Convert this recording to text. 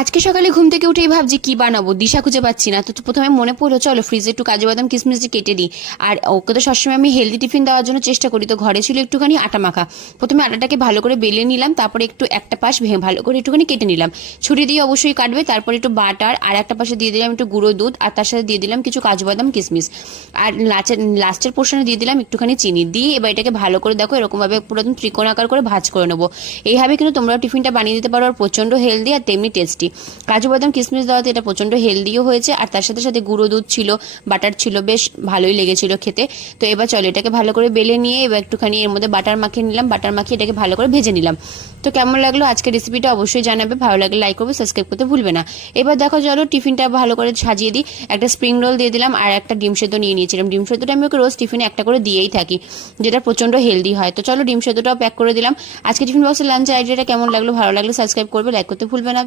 আজকে সকালে ঘুম থেকে উঠেই ভাবছি কি বানাবো, দিশা খুঁজে পাচ্ছি না। তো প্রথমে মনে পড়লো চলো ফ্রিজে একটু কাজু বাদাম কিশমিশ দিয়ে কেটে দিই। আর ওকে তো সবসময় আমি হেলদি টিফিন দেওয়ার জন্য চেষ্টা করি। তো ঘরে ছিল একটুখানি আটা মাখা। প্রথমে আটাটাকে ভালো করে বেলে নিলাম, তারপরে একটু একটা পাশ ভালো করে একটুখানি কেটে নিলাম। ছুরি দিয়ে অবশ্যই কাটবে। তারপরে একটু বাটার, আর একটা পাশে দিয়ে দিলাম একটু গুঁড়ো দুধ, আর তার সাথে দিয়ে দিলাম কিছু কাজু বাদাম কিশমিশ। আর লাস্টের পোর্শনে দিয়ে দিলাম একটুখানি চিনি দিয়ে এবার এটাকে ভালো করে দেখো এরকম ভাবে পুরো একদম ত্রিকোণাকার করে ভাঁজ করে নেবো। এইভাবে কিন্তু তোমরা টিফিনটা বানিয়ে দিতে পারো, আর প্রচন্ড হেলদি আর তেমনি টেস্টি। কাজু বাদাম কিশমিশ দেওয়াতে এটা প্রচন্ড হেলদিও হয়েছে, আর তার সাথে সাথে গুঁড়ো দুধ ছিল, বাটার ছিল, বেশ ভালোই লেগেছিল খেতে। তো এবার চলো এটাকে ভালো করে বেলে নিয়ে এবার একটুখানি এর মধ্যে বাটার মাখিয়ে নিলাম। বাটার মাখিয়ে এটাকে ভালো করে ভেজে নিলাম। তো কেমন লাগলো আজকের রেসিপিটা অবশ্যই জানাবে। ভালো লাগলে লাইক করবে, সাবস্ক্রাইব করতে ভুলবে না। এবার দেখো চলো টিফিনটা ভালো করে সাজিয়ে দিই। একটা স্প্রিং রোল দিয়ে দিলাম, আর একটা ডিম সেদ্ধ নিয়ে নিয়েছিলাম। ডিম সেদ্ধটা আমি ওকে রোজ টিফিনে একটা করে দিয়েই থাকি, যেটা প্রচন্ড হেলদি হয়। তো চলো ডিম সেদ্ধটাও প্যাক করে দিলাম। আজকে টিফিন বক্সের লাঞ্চের আইডিয়াটা কেমন লাগলো, ভালো লাগলে সাবস্ক্রাইব করবে, লাইক করতে ভুলবে না।